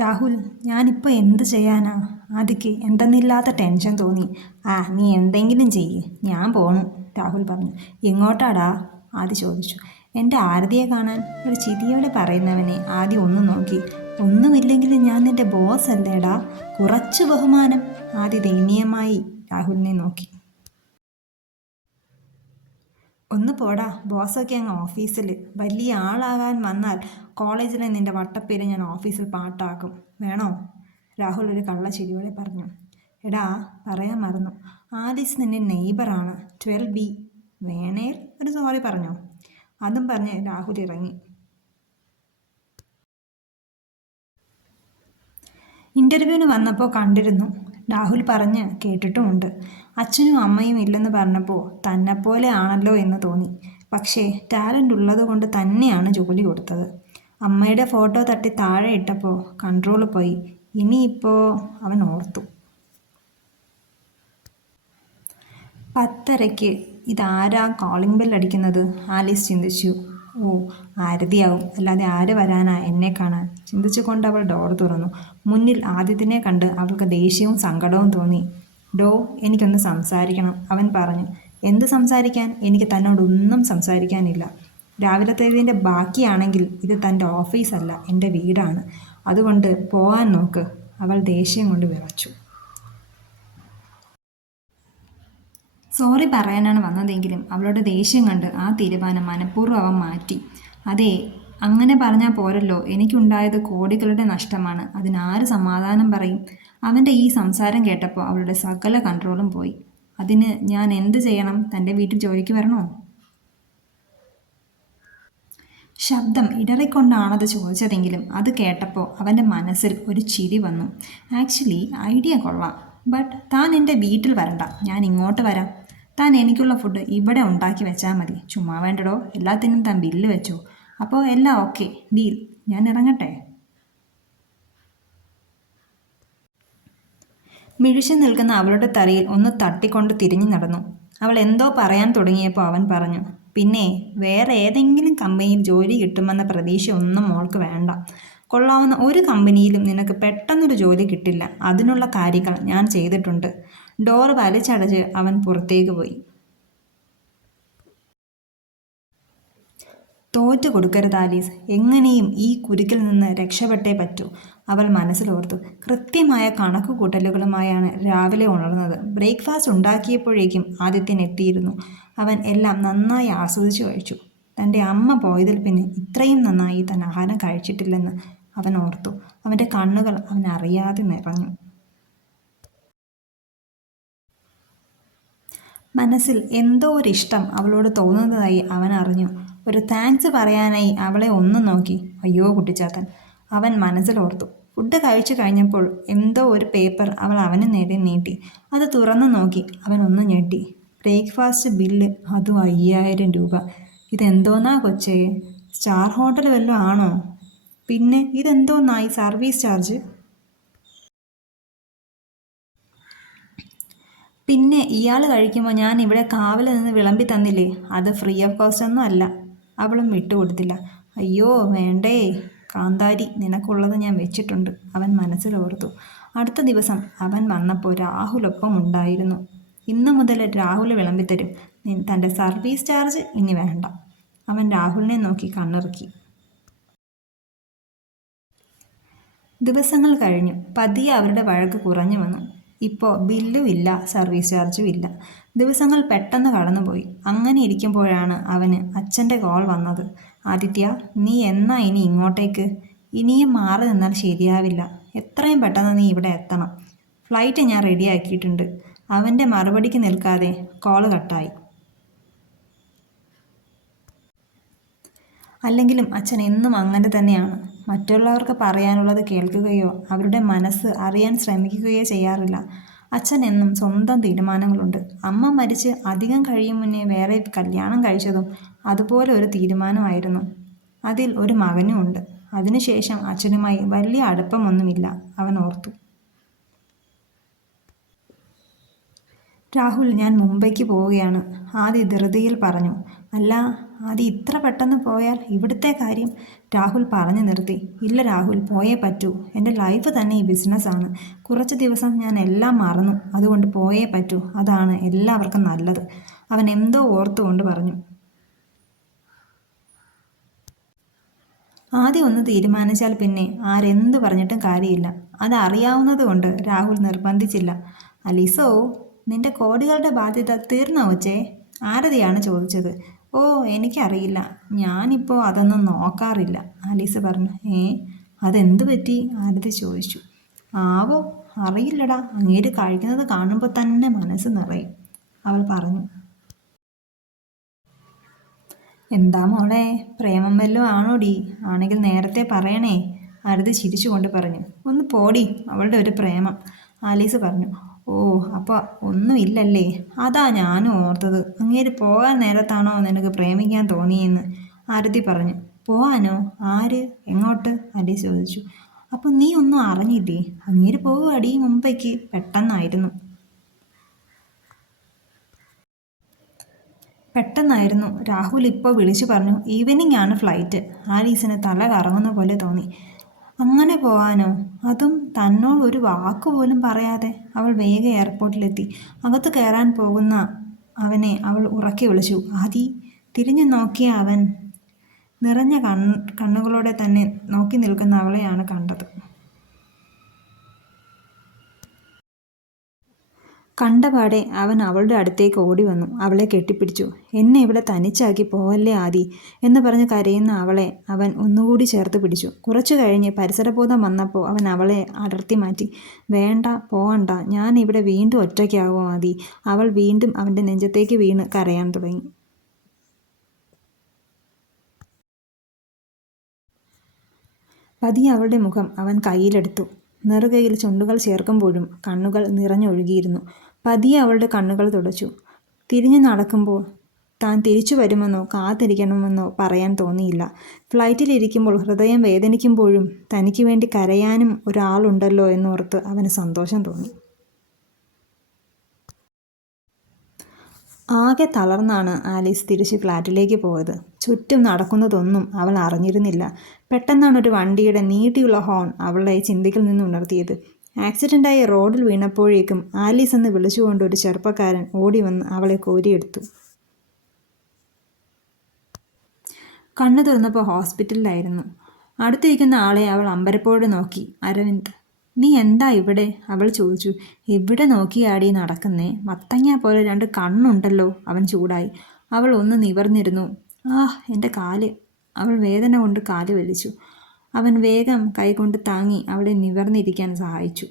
രാഹുൽ, ഞാനിപ്പോൾ എന്ത് ചെയ്യാനാ? ആദിക്ക് എന്തെന്നില്ലാത്ത ടെൻഷൻ തോന്നി. നീ എന്തെങ്കിലും ചെയ്യ്, ഞാൻ പോണു, രാഹുൽ പറഞ്ഞു. എങ്ങോട്ടാടാ? ആദി ചോദിച്ചു. എൻ്റെ ആരതിയെ കാണാൻ, ഒരു ചിരിയോടെ പറയുന്നവനെ ആദി ഒന്ന് നോക്കി. ഒന്നുമില്ലെങ്കിലും ഞാൻ നിന്റെ ബോസ് അല്ലേടാ, കുറച്ച് ബഹുമാനം. ആദി ദയനീയമായി രാഹുലിനെ നോക്കി. ഒന്ന് പോടാ, ബോസൊക്കെ അങ്ങ് ഓഫീസിൽ വലിയ ആളാകാൻ വന്നാൽ കോളേജിലെ നിന്റെ വട്ടപ്പേര് ഞാൻ ഓഫീസിൽ പാട്ടാക്കും, വേണോ? രാഹുൽ ഒരു കള്ളച്ചിരിയോടെ പറഞ്ഞു. എടാ, പറയാൻ മറന്നു, ആലീസ് നിന്റെ നെയ്ബറാണ്, 12B. വേണേൽ ഒരു സോറി പറഞ്ഞോ? അതും പറഞ്ഞ് രാഹുൽ ഇറങ്ങി. ഇൻ്റർവ്യൂവിന് വന്നപ്പോൾ കണ്ടിരുന്നു, രാഹുൽ പറഞ്ഞ് കേട്ടിട്ടുമുണ്ട്. അച്ഛനും അമ്മയും ഇല്ലെന്ന് പറഞ്ഞപ്പോൾ തന്നെപ്പോലെ ആണല്ലോ എന്ന് തോന്നി. പക്ഷേ ടാലൻ്റ് ഉള്ളത് കൊണ്ട് തന്നെയാണ് ജോലി കൊടുത്തത്. അമ്മയുടെ ഫോട്ടോ തട്ടി താഴെ ഇട്ടപ്പോൾ കൺട്രോൾ പോയി. ഇനിയിപ്പോൾ അവൻ ഓർത്തു. 10:30 ഇതാരാ കോളിംഗ് ബെൽ അടിക്കുന്നത്? ആലീസ് ചിന്തിച്ചു. ഓ, ആരതിയാവും, അല്ലാതെ ആര് വരാനാ എന്നെ കാണാൻ? ചിന്തിച്ചുകൊണ്ട് അവൾ ഡോർ തുറന്നു. മുന്നിൽ ആദിത്യനെ കണ്ട് അവൾക്ക് ദേഷ്യവും സങ്കടവും തോന്നി. ഡോ, എനിക്കൊന്ന് സംസാരിക്കണം, അവൻ പറഞ്ഞു. എന്ത് സംസാരിക്കാൻ? എനിക്ക് തന്നോടൊന്നും സംസാരിക്കാനില്ല. രാവിലത്തേതിൻ്റെ ബാക്കിയാണെങ്കിൽ ഇത് തൻ്റെ ഓഫീസല്ല, എൻ്റെ വീടാണ്. അതുകൊണ്ട് പോകാൻ നോക്ക്, അവൾ ദേഷ്യം കൊണ്ട് വിറച്ചു. സോറി പറയാനാണ് വന്നതെങ്കിലും അവളുടെ ദേഷ്യം കണ്ട് ആ തീരുമാനം മനഃപൂർവ്വം അവൻ മാറ്റി. അതെ, അങ്ങനെ പറഞ്ഞാൽ പോരല്ലോ, എനിക്കുണ്ടായത് കോടികളുടെ നഷ്ടമാണ്, അതിനാര് സമാധാനം പറയും? അവൻ്റെ ഈ സംസാരം കേട്ടപ്പോൾ അവളുടെ സകല കൺട്രോളും പോയി. അതിന് ഞാൻ എന്ത് ചെയ്യണം? തൻ്റെ വീട്ടിൽ ജോലിക്ക് വരണോ? ശബ്ദം ഇടറിക്കൊണ്ടാണത് ചോദിച്ചതെങ്കിലും അത് കേട്ടപ്പോൾ അവൻ്റെ മനസ്സിൽ ഒരു ചിരി വന്നു. ആക്ച്വലി ഐഡിയ കൊള്ളാം, ബട്ട് താൻ എൻ്റെ വീട്ടിൽ വരണ്ട, ഞാൻ ഇങ്ങോട്ട് വരാം. താൻ എനിക്കുള്ള ഫുഡ് ഇവിടെ ഉണ്ടാക്കി വെച്ചാൽ മതി. ചുമ്മാ വേണ്ടടോ, എല്ലാത്തിനും താൻ ബില്ല് വെച്ചോ. അപ്പോൾ എല്ലാം ഓക്കെ, ഡീൽ. ഞാൻ ഇറങ്ങട്ടെ? മിഴിച്ചു നിൽക്കുന്ന അവളുടെ തലയിൽ ഒന്ന് തട്ടിക്കൊണ്ട് തിരിഞ്ഞു നടന്നു. അവൾ എന്തോ പറയാൻ തുടങ്ങിയപ്പോൾ അവൻ പറഞ്ഞു. പിന്നെ വേറെ ഏതെങ്കിലും കമ്പനിയിൽ ജോലി കിട്ടുമെന്ന പ്രതീക്ഷ ഒന്നും മോൾക്ക് വേണ്ട. കൊള്ളാവുന്ന ഒരു കമ്പനിയിലും നിനക്ക് പെട്ടെന്നൊരു ജോലി കിട്ടില്ല. അതിനുള്ള കാര്യങ്ങൾ ഞാൻ ചെയ്തിട്ടുണ്ട്. ഡോർ വലിച്ചടച്ച് അവൻ പുറത്തേക്ക് പോയി. തോറ്റു കൊടുക്കരുത് ആലീസ്, എങ്ങനെയും ഈ കുരുക്കിൽ നിന്ന് രക്ഷപ്പെട്ടേ പറ്റൂ, അവൾ മനസ്സിലോർത്തു. കൃത്യമായ കണക്കുകൂട്ടലുകളുമായാണ് രാവിലെ ഉണർന്നത്. ബ്രേക്ക്ഫാസ്റ്റ് ഉണ്ടാക്കിയപ്പോഴേക്കും ആദിത്യൻ എത്തിയിരുന്നു. അവൻ എല്ലാം നന്നായി ആസ്വദിച്ചു കഴിച്ചു. തൻ്റെ അമ്മ പോയതിൽ പിന്നെ ഇത്രയും നന്നായി താൻ ആഹാരം കഴിച്ചിട്ടില്ലെന്ന് അവൻ ഓർത്തു. അവൻ്റെ കണ്ണുകൾ അവൻ അറിയാതെ നിറഞ്ഞു. മനസ്സിൽ എന്തോ ഒരിഷ്ടം അവളോട് തോന്നുന്നതായി അവൻ അറിഞ്ഞു. ഒരു താങ്ക്സ് പറയാനായി അവളെ ഒന്ന് നോക്കി. അയ്യോ കുട്ടിച്ചാത്തൻ, അവൻ മനസ്സിലോർത്തു. ഫുഡ് കഴിച്ചു കഴിഞ്ഞപ്പോൾ എന്തോ ഒരു പേപ്പർ അവൾ അവന് നേരെ നീട്ടി. അത് തുറന്നു നോക്കി അവൻ ഒന്ന് ഞെട്ടി. ബ്രേക്ക്ഫാസ്റ്റ് ബില്ല്, അതും 5000 രൂപ. ഇതെന്തോന്നാ കൊച്ചേ, സ്റ്റാർ ഹോട്ടൽ വല്ലതും ആണോ? പിന്നെ ഇതെന്തോന്നായി സർവീസ് ചാർജ്? പിന്നെ ഇയാൾ കഴിക്കുമ്പോൾ ഞാൻ ഇവിടെ കാവൽ നിന്ന് വിളമ്പി തന്നില്ലേ, അത് ഫ്രീ ഓഫ് കോസ്റ്റ് ഒന്നും അല്ല. അവളും വിട്ടുകൊടുത്തില്ല. അയ്യോ വേണ്ടേ കാന്താരി, നിനക്കുള്ളത് ഞാൻ വെച്ചിട്ടുണ്ട്, അവൻ മനസ്സിലോർത്തു. അടുത്ത ദിവസം അവൻ വന്നപ്പോൾ രാഹുലൊപ്പം ഉണ്ടായിരുന്നു. ഇന്നു മുതൽ രാഹുൽ വിളമ്പിത്തരും. തൻ്റെ സർവീസ് ചാർജ് ഇനി വേണ്ട. അവൻ രാഹുലിനെ നോക്കി കണ്ണിറുക്കി. ദിവസങ്ങൾ കഴിഞ്ഞു. പതിയെ അവരുടെ വഴക്ക് കുറഞ്ഞു വന്നു. ഇപ്പോൾ ബില്ലും ഇല്ല, സർവീസ് ചാർജും ഇല്ല. ദിവസങ്ങൾ പെട്ടെന്ന് കടന്നുപോയി. അങ്ങനെ ഇരിക്കുമ്പോഴാണ് അവന് അച്ഛൻ്റെ കോൾ വന്നത്. ആദിത്യ, നീ എന്നാ ഇനി ഇങ്ങോട്ടേക്ക്? ഇനിയും മാറി നിന്നാൽ ശരിയാവില്ല. എത്രയും പെട്ടെന്ന് നീ ഇവിടെ എത്തണം. ഫ്ലൈറ്റ് ഞാൻ റെഡിയാക്കിയിട്ടുണ്ട്. അവൻ്റെ മറുപടിക്ക് നിൽക്കാതെ കോൾ കട്ടായി. അല്ലെങ്കിലും അച്ഛൻ എന്നും അങ്ങനെ തന്നെയാണ്. മറ്റുള്ളവർക്ക് പറയാനുള്ളത് കേൾക്കുകയോ അവരുടെ മനസ്സ് അറിയാൻ ശ്രമിക്കുകയോ ചെയ്യാറില്ല. അച്ഛൻ എന്നും സ്വന്തം തീരുമാനങ്ങളുണ്ട്. അമ്മ മരിച്ച് അധികം കഴിയും മുന്നേ വേറെ കല്യാണം കഴിച്ചതും അതുപോലെ ഒരു തീരുമാനമായിരുന്നു. അതിൽ ഒരു മകനുമുണ്ട്. അതിനുശേഷം അച്ഛനുമായി വലിയ അടുപ്പമൊന്നുമില്ല, അവൻ ഓർത്തു. രാഹുൽ, ഞാൻ മുംബൈക്ക് പോവുകയാണ്, ആദി ധൃതിയിൽ പറഞ്ഞു. അല്ല ആദി, ഇത്ര പെട്ടെന്ന് പോയാൽ ഇവിടുത്തെ കാര്യം? രാഹുൽ പറഞ്ഞു നിർത്തി. ഇല്ല രാഹുൽ, പോയേ പറ്റൂ. എൻ്റെ ലൈഫ് തന്നെ ഈ ബിസിനസ്സാണ്. കുറച്ച് ദിവസം ഞാൻ എല്ലാം മറന്നു. അതുകൊണ്ട് പോയേ പറ്റൂ. അതാണ് എല്ലാവർക്കും നല്ലത്. അവൻ എന്തോ ഓർത്തുകൊണ്ട് പറഞ്ഞു. ആദ്യം ഒന്ന് തീരുമാനിച്ചാൽ പിന്നെ ആരെന്തു പറഞ്ഞിട്ടും കാര്യമില്ല. അതറിയാവുന്നത് കൊണ്ട് രാഹുൽ നിർബന്ധിച്ചില്ല. അലീസോ, നിന്റെ കോടികളുടെ ബാധ്യത തീർന്നോ കൊച്ചേ? ആരതിയാണ് ചോദിച്ചത്. ഓ, എനിക്കറിയില്ല, ഞാനിപ്പോൾ അതൊന്നും നോക്കാറില്ല, ആലീസ് പറഞ്ഞു. അതെന്തു പറ്റി? ആരതി ചോദിച്ചു. ആവോ, അറിയില്ലടാ, അങ്ങേര് കഴിക്കുന്നത് കാണുമ്പോൾ തന്നെ മനസ്സ് നിറയും, അവൾ പറഞ്ഞു. എന്താ മോളെ, പ്രേമം വല്ലതും ആണോടി? ആണെങ്കിൽ നേരത്തെ പറയണേ, ആരതി ചിരിച്ചുകൊണ്ട് പറഞ്ഞു. ഒന്ന് പോടി, അവളുടെ ഒരു പ്രേമം, ആലീസ് പറഞ്ഞു. ഓ, അപ്പോൾ ഒന്നുമില്ലല്ലേ? അതാ ഞാനും ഓർത്തത്, അങ്ങേര് പോകാൻ നേരത്താണോ നിനക്ക് പ്രേമിക്കാൻ തോന്നിയെന്ന്, ആരതി പറഞ്ഞു. പോവാനോ? ആര്? എങ്ങോട്ട്? ആലീസ് ചോദിച്ചു. അപ്പോൾ നീ ഒന്നും അറിഞ്ഞില്ലേ? അങ്ങേര് പോവുകടി മുംബൈക്ക്, പെട്ടെന്നായിരുന്നു. രാഹുൽ ഇപ്പോൾ വിളിച്ചു പറഞ്ഞു. ഈവനിങ് ആണ് ഫ്ലൈറ്റ്. ആലീസിന് തല കറങ്ങുന്ന പോലെ തോന്നി. അങ്ങനെ പോവാനോ? അതും തന്നോട് ഒരു വാക്കുപോലും പറയാതെ. അവൾ വേഗം എയർപോർട്ടിലെത്തി. അകത്ത് കയറാൻ പോകുന്ന അവനെ അവൾ ഉറക്കെ വിളിച്ചു. ആദി. തിരിഞ്ഞു നോക്കിയ അവൻ നിറഞ്ഞ കണ്ണുകളോടെ തന്നെ നോക്കി നിൽക്കുന്ന അവളെയാണ് കണ്ടത്. കണ്ടപാടെ അവൻ അവളുടെ അടുത്തേക്ക് ഓടി വന്നു. അവളെ കെട്ടിപ്പിടിച്ചു. എന്നെ ഇവിടെ തനിച്ചാക്കി പോവല്ലേ ആദി എന്ന് പറഞ്ഞ് കരയുന്ന അവളെ അവൻ ഒന്നുകൂടി ചേർത്ത് പിടിച്ചു. കുറച്ചു കഴിഞ്ഞ് പരിസരബോധം വന്നപ്പോൾ അവൻ അവളെ അടർത്തി മാറ്റി. വേണ്ട, പോവണ്ട, ഞാൻ ഇവിടെ വീണ്ടും ഒറ്റയ്ക്കാവും ആദി. അവൾ വീണ്ടും അവൻ്റെ നെഞ്ചത്തേക്ക് വീണ് കരയാൻ തുടങ്ങി. പതിയെ അവളുടെ മുഖം അവൻ കയ്യിലെടുത്തു. നെറുകയിൽ ചുണ്ടുകൾ ചേർക്കുമ്പോഴും കണ്ണുകൾ നിറഞ്ഞൊഴുകിയിരുന്നു. പതിയെ അവളുടെ കണ്ണുകൾ തുടച്ചു. തിരിഞ്ഞു നടക്കുമ്പോൾ താൻ തിരിച്ചു വരുമെന്നോ കാത്തിരിക്കണമെന്നോ പറയാൻ തോന്നിയില്ല. ഫ്ലൈറ്റിലിരിക്കുമ്പോൾ ഹൃദയം വേദനിക്കുമ്പോഴും തനിക്ക് വേണ്ടി കരയാനും ഒരാളുണ്ടല്ലോ എന്നോർത്ത് അവന് സന്തോഷം തോന്നി. ആകെ തളർന്നാണ് ആലീസ് തിരിച്ച് ഫ്ലാറ്റിലേക്ക് പോയത്. ചുറ്റും നടക്കുന്നതൊന്നും അവൾ അറിഞ്ഞിരുന്നില്ല. പെട്ടെന്നാണ് ഒരു വണ്ടിയുടെ നീട്ടിയുള്ള ഹോൺ അവളെ ചിന്തയിൽ നിന്ന് ഉണർത്തിയത്. ആക്സിഡൻ്റായി റോഡിൽ വീണപ്പോഴേക്കും ആലീസ് എന്ന് വിളിച്ചുകൊണ്ട് ഒരു ചെറുപ്പക്കാരൻ ഓടി വന്ന് അവളെ കോരിയെടുത്തു. കണ്ണു തുറന്നപ്പോൾ ഹോസ്പിറ്റലിലായിരുന്നു. അടുത്തിരിക്കുന്ന ആളെ അവൾ അമ്പരപ്പോടെ നോക്കി. അരവിന്ദ്. നീ എന്താ ഇവിടെ? അവൾ ചോദിച്ചു. എവിടെ നോക്കിയാടി നടക്കുന്നേ? മത്തങ്ങ പോലെ 2 കണ്ണുണ്ടല്ലോ, അവൻ ചൂടായി. അവൾ ഒന്ന് നിവർന്നിരുന്നു. എൻ്റെ കാല്. അവൾ വേദന കൊണ്ട് കാല് വലിച്ചു. അവൻ വേഗം കൈകൊണ്ട് താങ്ങി അവളെ നിവർന്നിരിക്കാൻ സഹായിച്ചു.